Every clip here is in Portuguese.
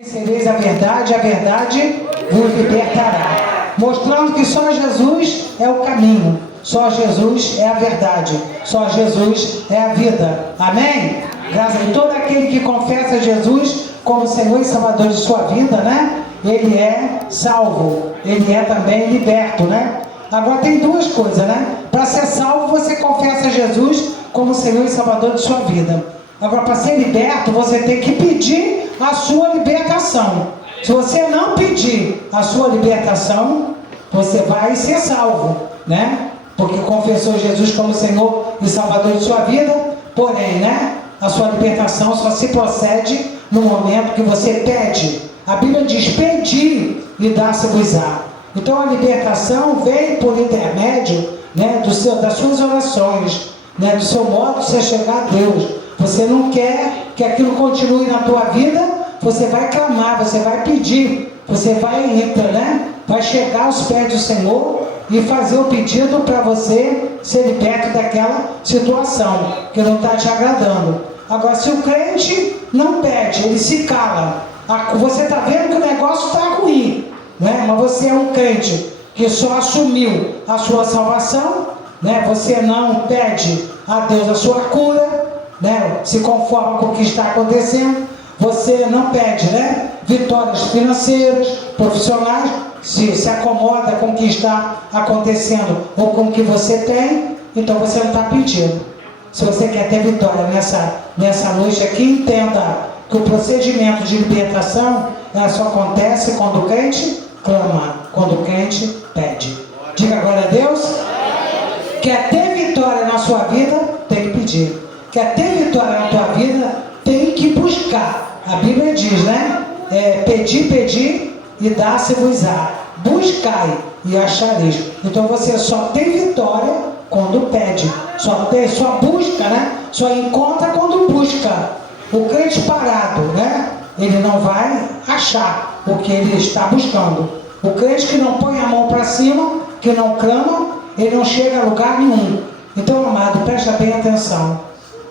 Conhecereis a verdade vos libertará. Mostrando que só Jesus é o caminho, só Jesus é a verdade, só Jesus é a vida. Amém? Graças a Deus. Todo aquele que confessa Jesus como Senhor e Salvador de sua vida, né? Ele é salvo, ele é também liberto, né? Agora tem duas coisas, né? Para ser salvo, você confessa Jesus como Senhor e Salvador de sua vida. Agora, para ser liberto, você tem que pedir a sua libertação. Se você não pedir a sua libertação, você vai ser salvo, né? Porque confessou Jesus como Senhor e Salvador de sua vida, porém, né? A sua libertação só se procede no momento que você pede. A Bíblia diz: pedi e dá-se-vos-á. Então a libertação vem por intermédio, né, das suas orações, né, do seu modo de você chegar a Deus. Você não quer que aquilo continue na tua vida, você vai clamar, você vai pedir, você vai, né, vai chegar aos pés do Senhor e fazer o pedido para você ser liberto daquela situação que não está te agradando. Agora, se o crente não pede, ele se cala, você está vendo que o negócio está ruim, né? Mas você é um crente que só assumiu a sua salvação, né? Você não pede a Deus a sua cura, né? Se conforma com o que está acontecendo, você não pede, né, vitórias financeiras, profissionais, se acomoda com o que está acontecendo ou com o que você tem, então você não está pedindo. Se você quer ter vitória nessa noite aqui, entenda que o procedimento de libertação só acontece quando o crente clama, quando o crente pede. Diga glória a Deus. Quer ter vitória na sua vida, tem que pedir. Quer ter vitória na tua vida, tem que buscar. A Bíblia diz, né? Pedir e dá-se-vos-á. Buscai e achareis. Então você só tem vitória quando pede. Só busca, né? Só encontra quando busca. O crente parado, né? Ele não vai achar o que ele está buscando. O crente que não põe a mão para cima, que não clama, ele não chega a lugar nenhum. Então, amado, presta bem atenção,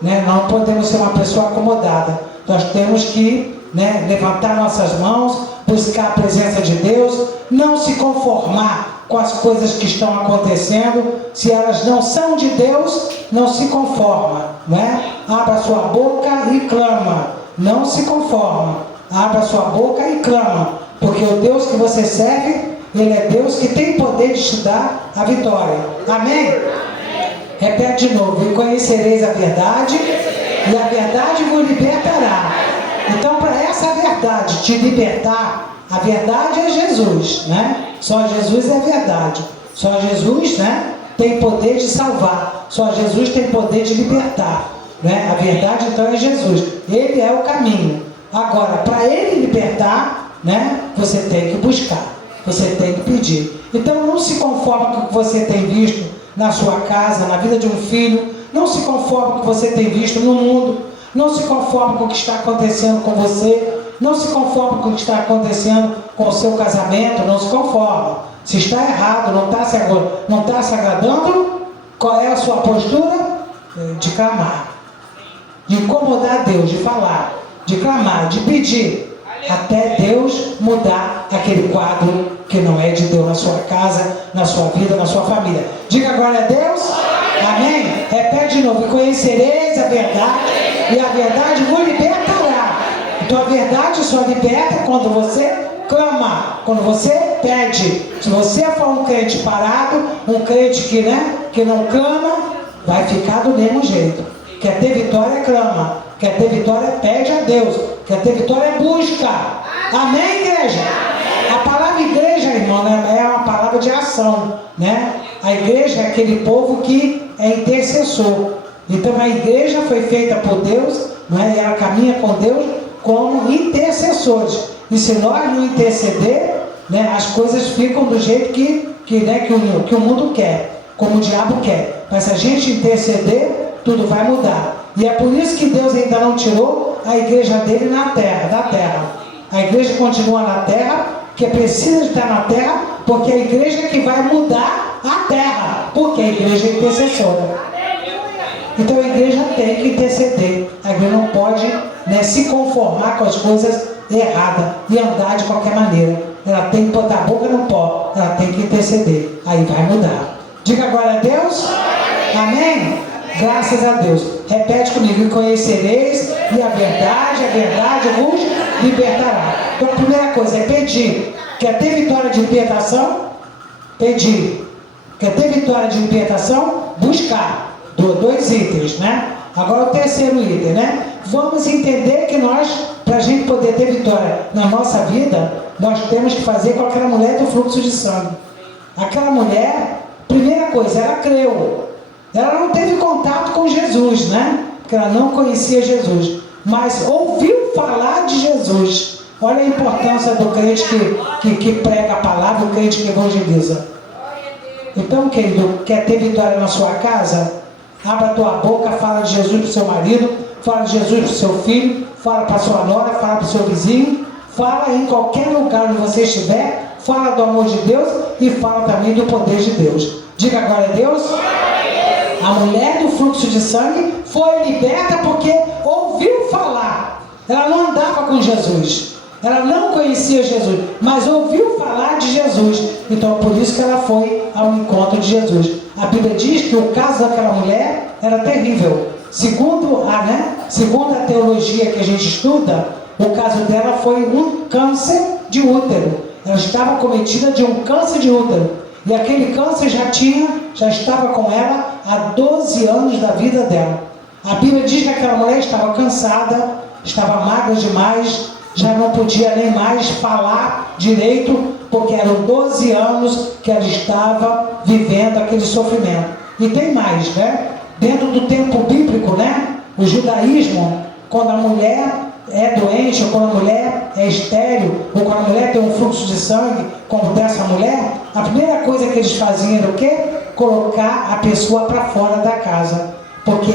né? Não podemos ser uma pessoa acomodada. Nós temos que, né, levantar nossas mãos, buscar a presença de Deus, não se conformar com as coisas que estão acontecendo. Se elas não são de Deus, não se conforma, né? Abra a sua boca e clama. Não se conforma. Abra a sua boca e clama. Porque o Deus que você serve, Ele é Deus que tem poder de te dar a vitória. Amém? Repete de novo: e conhecereis a verdade, e a verdade vos libertará. Então, para essa verdade te libertar, a verdade é Jesus, né? Só Jesus é verdade. Só Jesus, né, tem poder de salvar. Só Jesus tem poder de libertar, né? A verdade, então, é Jesus. Ele é o caminho. Agora, para Ele libertar, né, você tem que buscar. Você tem que pedir. Então, não se conforme com o que você tem visto na sua casa, na vida de um filho. Não se conforme com o que você tem visto no mundo. Não se conforme com o que está acontecendo com você. Não se conforme com o que está acontecendo com o seu casamento. Não se conforme. Se está errado, não está se agradando, qual é a sua postura? De clamar. De incomodar Deus, de falar, de clamar, de pedir. Até Deus mudar aquele quadro que não é de Deus na sua casa, na sua vida, na sua família. Diga glória a Deus. Amém? Repete de novo: e conhecereis a verdade, e a verdade vos libertará. Então a verdade só liberta quando você clama, quando você pede. Se você for um crente parado, um crente que não clama, vai ficar do mesmo jeito. Quer ter vitória, clama. Quer ter vitória, pede a Deus. Quer ter vitória, busca. Amém, igreja? A palavra igreja, irmão, né, é uma palavra de ação, né? A igreja é aquele povo que é intercessor. Então a igreja foi feita por Deus, né? E ela caminha com Deus como intercessores. E se nós não interceder, né, as coisas ficam do jeito que o mundo quer, como o diabo quer. Mas se a gente interceder, tudo vai mudar. E é por isso que Deus ainda não tirou a igreja dele da terra. A igreja continua na terra, que precisa estar na terra, porque é a igreja que vai mudar a terra, porque a igreja é intercessora. Então a igreja tem que interceder. A igreja não pode, né, se conformar com as coisas errada e andar de qualquer maneira. Ela tem que botar a boca no pó, ela tem que interceder, aí vai mudar. Diga glória a Deus. Amém? Graças a Deus. Repete comigo: e conhecereis, e a verdade vos libertará. Então a primeira coisa é pedir. Quer ter vitória de libertação? Pedir. Quer ter vitória de libertação? Buscar. Dois itens, né? Agora o terceiro item, né? Vamos entender que nós, para a gente poder ter vitória na nossa vida, nós temos que fazer com aquela mulher do fluxo de sangue. Aquela mulher, primeira coisa, ela creu. Ela não teve contato com Jesus, né? Porque ela não conhecia Jesus. Mas ouviu falar de Jesus. Olha a importância do crente que prega a palavra, o crente que evangeliza. Então, querido, quer ter vitória na sua casa? Abra a tua boca, fala de Jesus para o seu marido, fala de Jesus para o seu filho, fala para a sua nora, fala para o seu vizinho, fala em qualquer lugar onde você estiver, fala do amor de Deus e fala também do poder de Deus. Diga glória a Deus. A mulher do fluxo de sangue foi liberta porque ouviu falar. Ela não andava com Jesus, ela não conhecia Jesus, mas ouviu falar de Jesus. Então por isso que ela foi ao encontro de Jesus. A Bíblia diz que o caso daquela mulher era terrível. Segundo a teologia que a gente estuda, o caso dela foi um câncer de útero. Ela estava cometida de um câncer de útero. E aquele câncer já estava com ela há 12 anos da vida dela. A Bíblia diz que aquela mulher estava cansada, estava magra demais, já não podia nem mais falar direito, porque eram 12 anos que ela estava vivendo aquele sofrimento. E tem mais, né? Dentro do tempo bíblico, né? O judaísmo, quando a mulher é doente, ou quando a mulher é estéril, ou quando a mulher tem um fluxo de sangue, como dessa mulher, a primeira coisa que eles faziam era o quê? Colocar a pessoa para fora da casa. Porque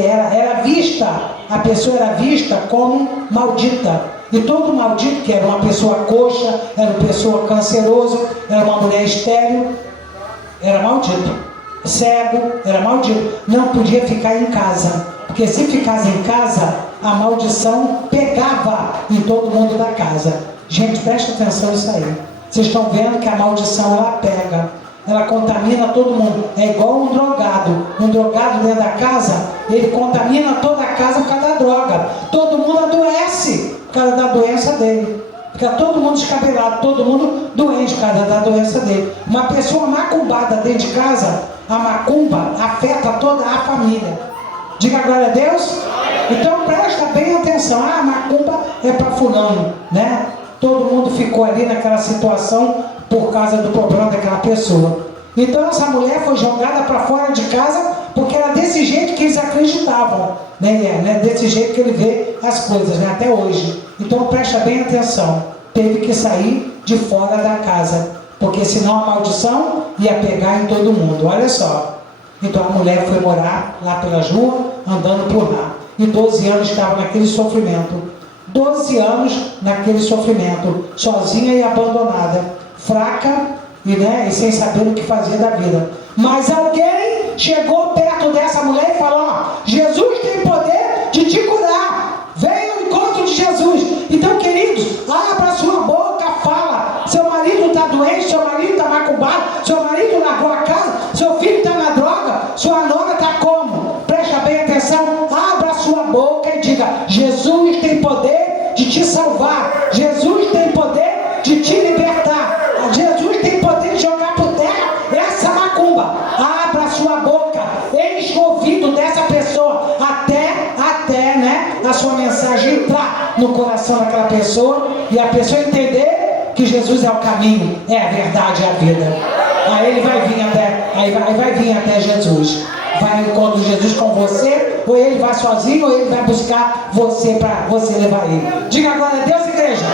a pessoa era vista como maldita. E todo maldito, que era uma pessoa coxa, era uma pessoa cancerosa, era uma mulher estéril, era maldito. Cego, era maldito. Não podia ficar em casa. Porque se ficasse em casa, a maldição pegava em todo mundo da casa. Gente, presta atenção nisso aí. Vocês estão vendo que a maldição, ela pega. Ela contamina todo mundo. É igual um drogado. Um drogado dentro da casa, ele contamina toda a casa por causa da droga. Todo mundo adoece por causa da doença dele. Fica todo mundo descabelado, todo mundo doente por causa da doença dele. Uma pessoa macumbada dentro de casa, a macumba afeta toda a família. Diga glória a Deus. Então presta bem atenção. A macumba é para fulano, né? Todo mundo ficou ali naquela situação por causa do problema daquela pessoa. Então essa mulher foi jogada para fora de casa porque era desse jeito que eles acreditavam, né? Desse jeito que ele vê as coisas, né? Até hoje. Então presta bem atenção. Teve que sair de fora da casa, porque senão a maldição ia pegar em todo mundo. Olha só. Então a mulher foi morar lá pelas ruas, andando por lá. E 12 anos estava naquele sofrimento. 12 anos naquele sofrimento, sozinha e abandonada, fraca e sem saber o que fazer da vida. Mas alguém chegou perto dessa mulher e falou: ó, Jesus tem poder de te curar. Venha ao encontro de Jesus. Então, queridos, abra sua boca, fala. Seu marido está doente, seu marido está macumbado, seu marido largou a casa, seu filho está na droga, sua nora está como? Presta bem atenção, abra sua boca e diga: Jesus tem poder de te salvar. Jesus tem poder de te libertar. Jesus tem poder de jogar por terra essa macumba. Abra sua boca, enche o ouvido dessa pessoa até a sua mensagem entrar no coração daquela pessoa e a pessoa entender que Jesus é o caminho, é a verdade, é a vida. Aí ele vai vir até Jesus. Vai ao encontro de Jesus com você, ou ele vai sozinho, ou ele vai buscar você para você levar ele. Diga glória a Deus, igreja.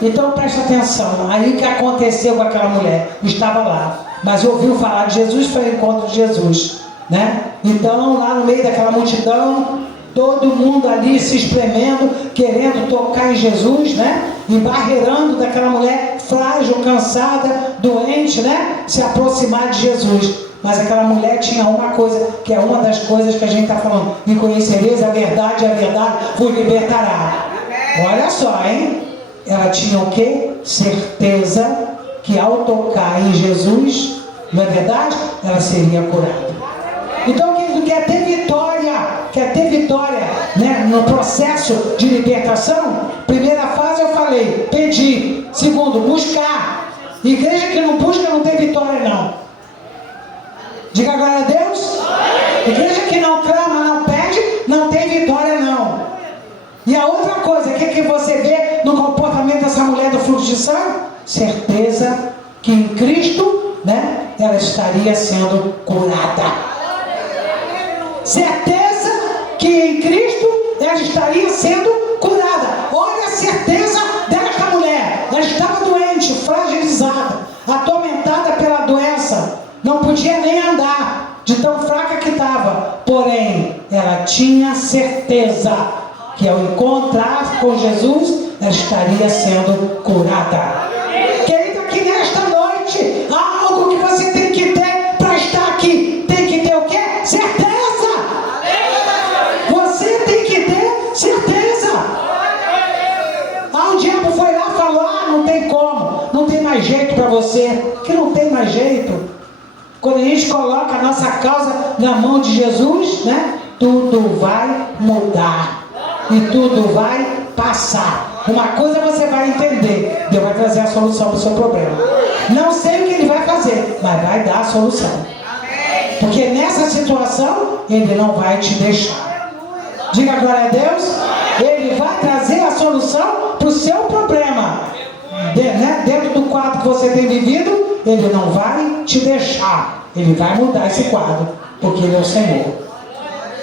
Então presta atenção. Aí o que aconteceu com aquela mulher? Estava lá, mas ouviu falar de Jesus, foi ao encontro de Jesus, né? Então lá no meio daquela multidão, todo mundo ali se espremendo, querendo tocar em Jesus, né? E barreirando daquela mulher frágil, cansada, doente, né? Se aproximar de Jesus. Mas aquela mulher tinha uma coisa, que é uma das coisas que a gente está falando: e conhecereis a verdade vos libertará. Olha só, hein? Ela tinha o quê? Certeza que ao tocar em Jesus, não é verdade? Ela seria curada. Então, querido, quer ter vitória, né, no processo de libertação? Primeira fase eu falei, pedir. Segundo, buscar. Igreja que não busca não tem vitória não. Diga glória a Deus. Igreja que não clama, não pede, não tem vitória não. E a outra coisa, o que você vê no comportamento dessa mulher do fluxo de sangue? Certeza que em Cristo, né, ela estaria sendo curada. Certeza que em Cristo ela estaria sendo curada. Olha a certeza desta mulher. Ela estava doente, fragilizada, atormentada pela doença. Não podia nem andar, de tão fraca que estava. Porém, ela tinha certeza que ao encontrar com Jesus, ela estaria sendo curada. Querido, aqui nesta noite, há algo que você tem que ter para estar aqui. Tem que ter o quê? Certeza. Você tem que ter certeza. O diabo foi lá e falou, não tem como, não tem mais jeito para você. Que não tem mais jeito. Quando a gente coloca a nossa causa na mão de Jesus, né, tudo vai mudar. E tudo vai passar. Uma coisa você vai entender, Deus vai trazer a solução para o seu problema. Não sei o que Ele vai fazer, mas vai dar a solução. Porque nessa situação, Ele não vai te deixar. Diga glória a Deus. Ele vai trazer a solução para o seu problema. Dentro do quadro que você tem vivido, Ele não vai te deixar. Ele vai mudar esse quadro, porque Ele é o Senhor.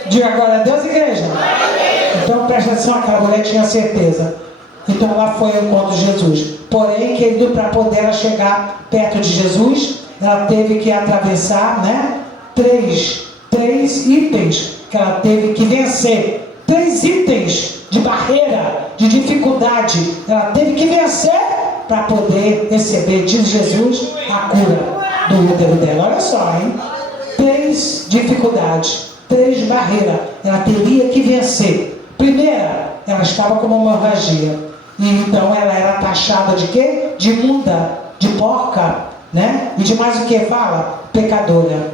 Diga glória a Deus, igreja. Então presta atenção, aquela mulher tinha certeza. Então ela foi ao encontro de Jesus. Porém, querido, para poder ela chegar perto de Jesus, ela teve que atravessar, né, três itens que ela teve que vencer. 3 itens de barreira, de dificuldade. Ela teve que vencer para poder receber de Jesus a cura do útero dela. Olha só, hein? 3 dificuldades, 3 barreiras. Ela teria que vencer. Primeira, ela estava com uma hemorragia. E então ela era taxada de quê? De imunda, de porca, né? E de mais o que? Fala? Pecadora.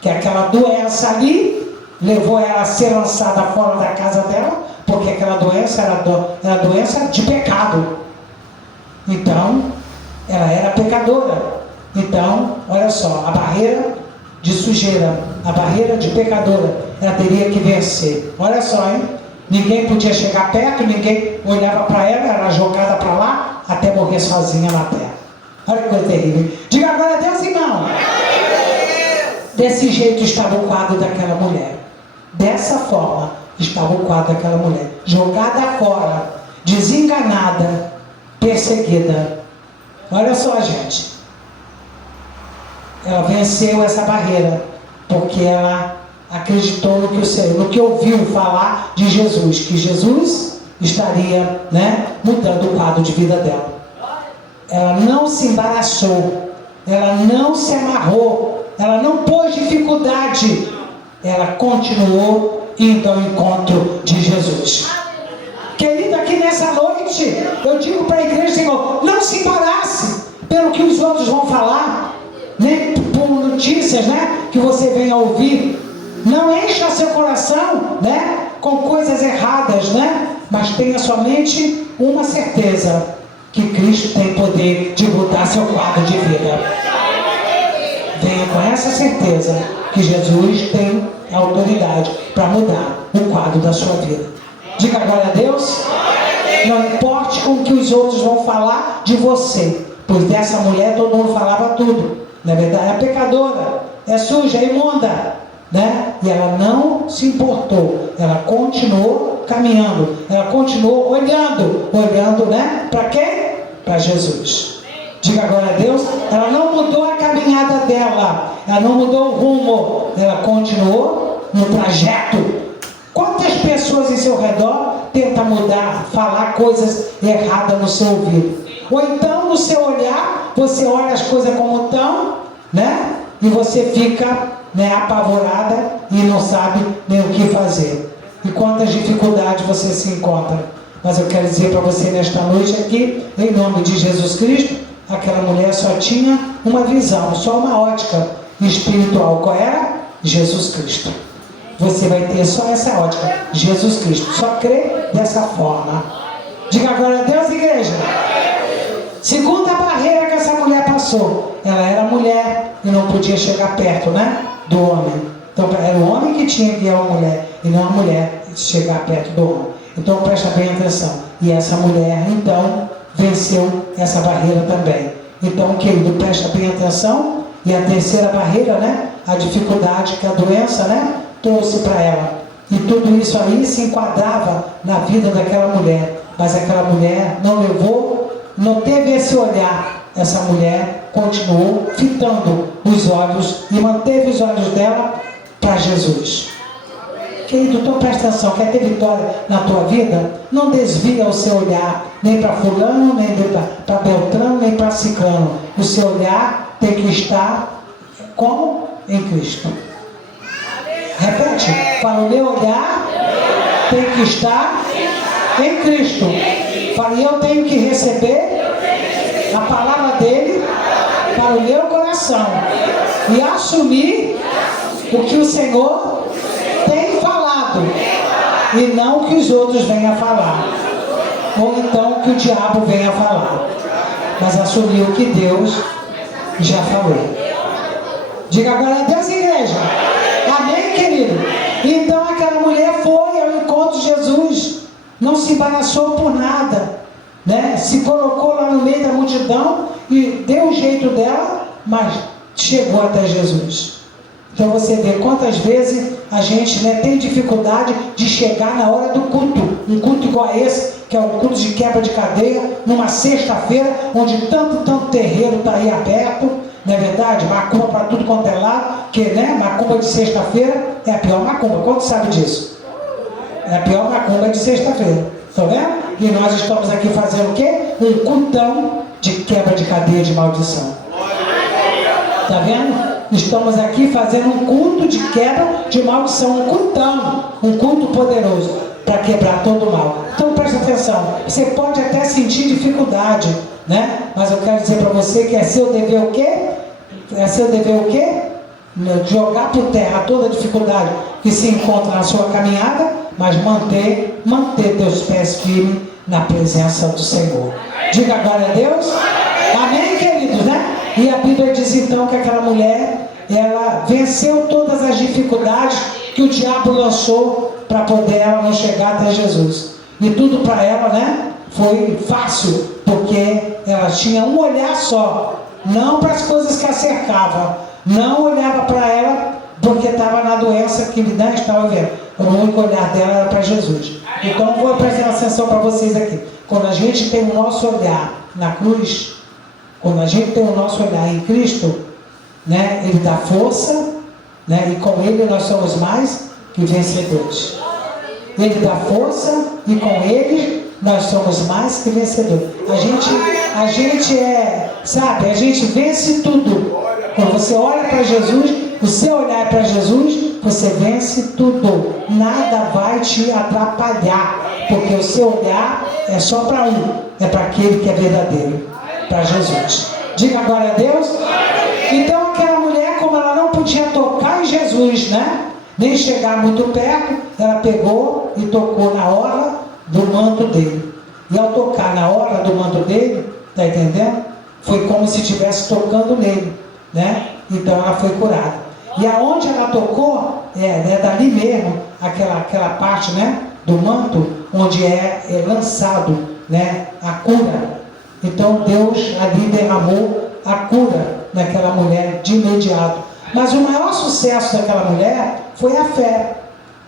Que aquela doença ali levou ela a ser lançada fora da casa dela, porque aquela doença era doença de pecado. Então, ela era pecadora. Então, olha só, a barreira de sujeira, a barreira de pecadora, ela teria que vencer. Olha só, hein? Ninguém podia chegar perto, ninguém olhava para ela, ela era jogada para lá, até morrer sozinha na terra. Olha que coisa terrível. Diga glória a Deus, irmão. Desse jeito estava o quadro daquela mulher. Dessa forma estava o quadro daquela mulher. Jogada fora, desenganada, perseguida. Olha só, gente. Ela venceu essa barreira, porque ela acreditou no que ouviu falar de Jesus, que Jesus estaria, né, mudando o quadro de vida dela. Ela não se embaraçou, ela não se amarrou, ela não pôs dificuldade, ela continuou indo ao encontro de Jesus. Querido, aqui nessa noite, eu digo para a igreja, Senhor, não se embarace pelo que os outros vão falar, nem por notícias, né, que você venha ouvir. Não encha seu coração, né, com coisas erradas, né, mas tenha somente uma certeza, que Cristo tem poder de mudar seu quadro de vida. Venha com essa certeza que Jesus tem autoridade para mudar o quadro da sua vida. Diga glória a Deus. Não importe com o que os outros vão falar de você, pois dessa mulher todo mundo falava tudo. Na verdade, é pecadora, é suja, é imunda, né? E ela não se importou, ela continuou caminhando, ela continuou olhando, né? Para quem? Para Jesus. Diga glória a Deus. Ela não mudou a caminhada dela, ela não mudou o rumo, ela continuou no trajeto. Quantas pessoas em seu redor tentam mudar, falar coisas erradas no seu ouvido? Ou então no seu olhar, você olha as coisas como estão, né? E você fica, né, apavorada e não sabe nem o que fazer. E quantas dificuldades você se encontra? Mas eu quero dizer para você nesta noite aqui, em nome de Jesus Cristo, aquela mulher só tinha uma visão, só uma ótica espiritual. Qual era? Jesus Cristo. Você vai ter só essa ótica, Jesus Cristo. Só crê dessa forma. Diga agora a Deus, igreja. Segunda barreira que essa mulher passou. Ela era mulher e não podia chegar perto, né? Do homem. Então era o homem que tinha que ir a mulher, e não a mulher chegar perto do homem. Então presta bem atenção. E essa mulher, então, venceu essa barreira também. Então, querido, presta bem atenção. E a terceira barreira, né? A dificuldade que a doença, né? Trouxe para ela. E tudo isso aí se enquadrava na vida daquela mulher. Mas aquela mulher não levou, não teve esse olhar. Essa mulher continuou fitando os olhos e manteve os olhos dela para Jesus. Querido, então presta atenção, quer ter vitória na tua vida? Não desvia o seu olhar, nem para fulano, nem para Beltrano, nem para Ciclano. O seu olhar tem que estar como? Em Cristo. Repete, para o meu olhar tem que estar em Cristo. Para eu tenho que receber a palavra dele para o meu coração e assumir o que o Senhor tem falado e não o que os outros venham a falar, ou então o que o diabo venha a falar, mas assumir o que Deus já falou. Diga agora a Deus, igreja. Amém, querido? Então aquela mulher foi ao encontro de Jesus, não se embaraçou por nada, né? Se colocou lá no meio da multidão e deu o jeito dela, mas chegou até Jesus. Então você vê quantas vezes a gente, né, tem dificuldade de chegar na hora do culto. Um culto igual a esse, que é um culto de quebra de cadeia, numa sexta-feira, onde tanto terreiro está aí aberto, não é verdade? Macumba para tudo quanto é lado, que, né, macumba de sexta-feira é a pior macumba. Quanto sabe disso? É a pior macumba de sexta-feira. Estão vendo? E nós estamos aqui fazendo o quê? Um cultão de quebra de cadeia de maldição. Está vendo? Estamos aqui fazendo um culto de quebra de maldição, um cultão, um culto poderoso para quebrar todo o mal. Então presta atenção, você pode até sentir dificuldade, né? Mas eu quero dizer para você que é seu dever o quê? É seu dever o quê? Jogar por terra toda a dificuldade que se encontra na sua caminhada, mas manter teus pés firmes na presença do Senhor. Diga agora a Deus. Amém, queridos, né? E a Bíblia diz então que aquela mulher, ela venceu todas as dificuldades que o diabo lançou para poder ela não chegar até Jesus. E tudo para ela, né, foi fácil, porque ela tinha um olhar só, não para as coisas que a cercavam, não olhava para ela porque estava na doença que né, estava vendo. O único olhar dela era para Jesus. Então vou prestar atenção para vocês aqui. Quando a gente tem o nosso olhar na cruz, quando a gente tem o nosso olhar em Cristo, né, Ele dá força, né, e com Ele nós somos mais que vencedores. Ele dá força e com Ele nós somos mais que vencedores. A gente sabe, a gente vence tudo. Quando você olha para Jesus, o seu olhar para Jesus, você vence tudo. Nada vai te atrapalhar, porque o seu olhar é só para um, é para aquele que é verdadeiro, para Jesus. Diga agora a Deus. Então aquela mulher, como ela não podia tocar em Jesus, né, nem chegar muito perto, ela pegou e tocou na orla do manto dele. E ao tocar na orla do manto dele, está entendendo? Foi como se estivesse tocando nele, né? Então ela foi curada. E aonde ela tocou, dali mesmo, aquela parte, né, do manto, onde é lançado, né, a cura. Então Deus ali derramou a cura naquela mulher de imediato. Mas o maior sucesso daquela mulher foi a fé.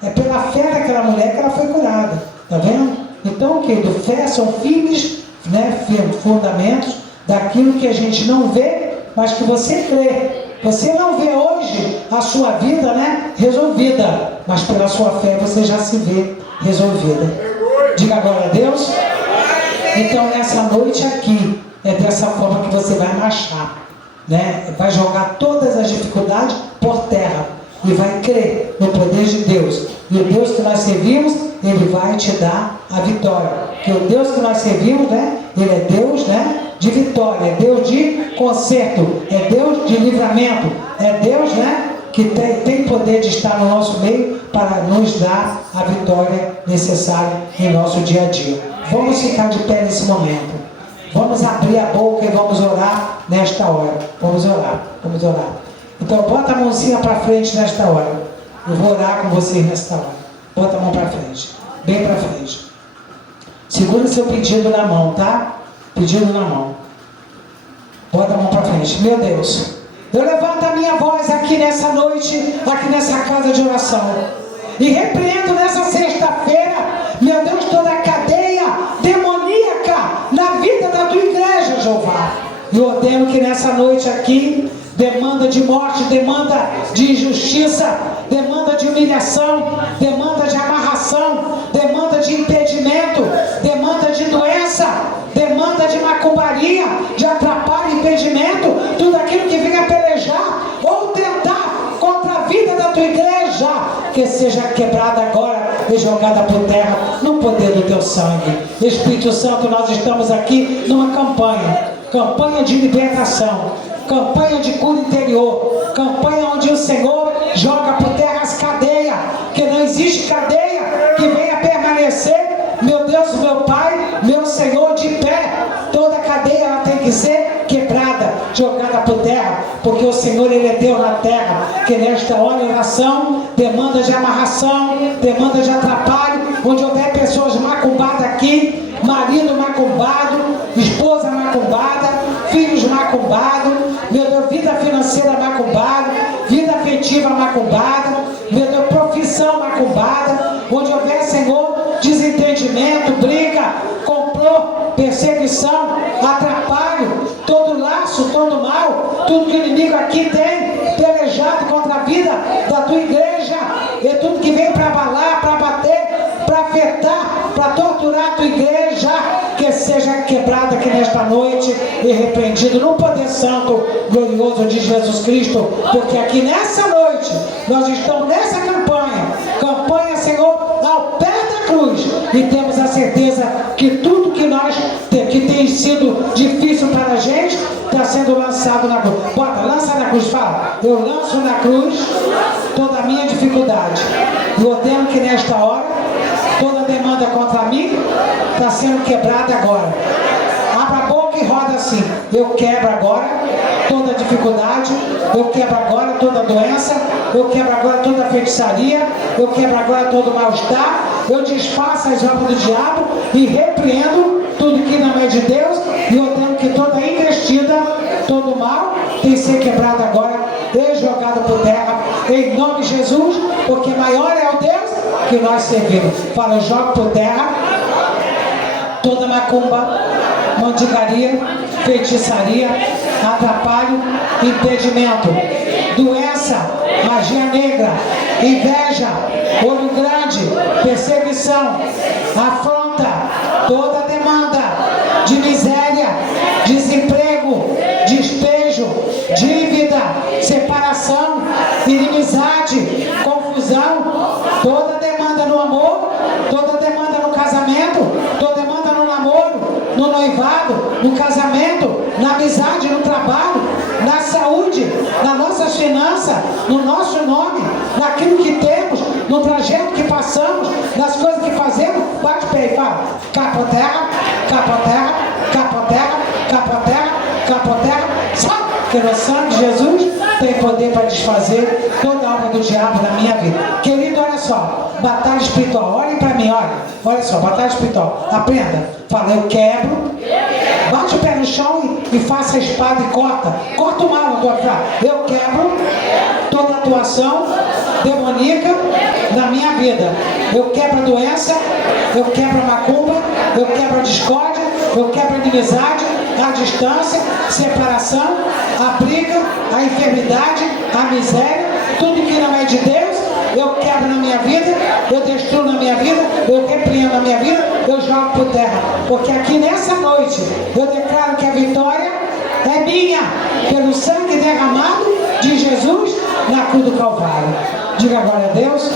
É pela fé daquela mulher que ela foi curada. Está vendo? Então, querido, fé são firmes, né, fundamentos daquilo que a gente não vê, mas que você crê. Você não vê hoje a sua vida, né, resolvida, mas pela sua fé você já se vê resolvida. Diga agora a Deus. Então nessa noite aqui, é dessa forma que você vai marchar, né? Vai jogar todas as dificuldades por terra e vai crer no poder de Deus. E o Deus que nós servimos, Ele vai te dar a vitória. Porque o Deus que nós servimos, né? Ele é Deus, né? De vitória, é Deus de conserto, é Deus de livramento, é Deus, né? Que tem poder de estar no nosso meio para nos dar a vitória necessária em nosso dia a dia. Vamos ficar de pé nesse momento. Vamos abrir a boca e vamos orar nesta hora. Vamos orar, vamos orar. Então bota a mãozinha para frente nesta hora. Eu vou orar com vocês nesta hora. Bota a mão para frente, bem para frente. Segura o seu pedido na mão, tá? Pedido na mão. Bota a mão para frente. Meu Deus, eu levanto a minha voz aqui nessa noite, aqui nessa casa de oração, e repreendo nessa sexta-feira, meu Deus, toda a cadeia demoníaca na vida da tua igreja, Jeová. E eu ordeno que nessa noite aqui, demanda de morte, demanda de injustiça, demanda de humilhação, demanda de amarração, demanda de impedimento, demanda de doença, demanda de macumbaria, de atrapalho, impedimento, tudo aquilo que venha pelejar ou tentar contra a vida da tua igreja, que seja quebrada agora e jogada por terra no poder do teu sangue. Espírito Santo, nós estamos aqui numa campanha de libertação, campanha de cura interior, campanha onde o Senhor joga por terra as cadeias, que não existe cadeia que venha permanecer, meu Deus, meu Pai, meu Senhor, de pé. Toda cadeia ela tem que ser quebrada, jogada por terra, porque o Senhor, Ele é Deus na terra, que nesta hora oração, demanda de amarração, demanda de atrapalho, onde houver pessoas macumbadas aqui, marido macumbado, esposa macumbada, filhos macumbados, meu Deus, vida financeira macumbada, vida afetiva macumbada, meu Deus, profissão macumbada, onde houver, Senhor, desentendimento, briga, complô, perseguição, atrapalho, todo laço, todo mal, tudo que o inimigo aqui tem pelejado contra a vida da tua igreja, e tudo que vem para abalar, para bater, para afetar, para torturar a tua igreja, que seja quebrada aqui nesta noite e repreendido no poder santo, glorioso de Jesus Cristo, porque aqui nessa noite, nós estamos nessa campanha, Senhor, ao pé da cruz, e temos a certeza que tudo que tem sido difícil para a gente, está sendo lançado na cruz. Bota, lança na cruz, fala, eu lanço na cruz toda a minha dificuldade, e ordeno que nesta hora, toda demanda contra mim está sendo quebrada agora. Abra a boca e roda assim. Eu quebro agora toda dificuldade, eu quebro agora toda doença, eu quebro agora toda feitiçaria, eu quebro agora todo mal-estar, eu desfaço as obras do diabo e repreendo tudo que não é de Deus, e ordeno que toda investida, todo mal tem que ser quebrado agora e jogado por terra, em nome de Jesus, porque maior é o Deus que nós servimos. Fala, eu jogo por terra toda macumba, mandigaria, feitiçaria, atrapalho, impedimento, doença, magia negra, inveja, olho grande, perseguição, afronta, toda demanda de miséria, desemprego, despejo, dívida, separação, inimizade, confusão, toda demanda no amor, toda demanda no casamento, toda demanda no namoro, no noivado, no casamento, na amizade, no trabalho, na saúde, nas nossas finanças, no nosso nome, naquilo que temos, no trajeto que passamos, nas coisas que fazemos. Bate pé e fala, capa terra, capa terra, capa terra, capa terra, capa terra, sai! Porque no sangue de Jesus tem poder para desfazer toda a obra do diabo na minha vida. Querido, olha só, batalha espiritual, olhem para mim, olha só, batalha espiritual, aprenda, fala, eu quebro, bate o pé no chão e faça a espada e corta o mal na tua frase. Eu quebro toda atuação demoníaca na minha vida, eu quebro a doença, eu quebro a macumba, eu quebro a discórdia, eu quebro a inimizade, a distância, separação, a briga, a enfermidade, a miséria, tudo que não é de Deus, eu quebro na minha vida, eu destruo na minha vida, eu repreendo na minha vida, eu jogo por terra, porque aqui nessa noite eu declaro que a vitória é minha, pelo sangue derramado de Jesus na cruz do Calvário. Diga glória a Deus.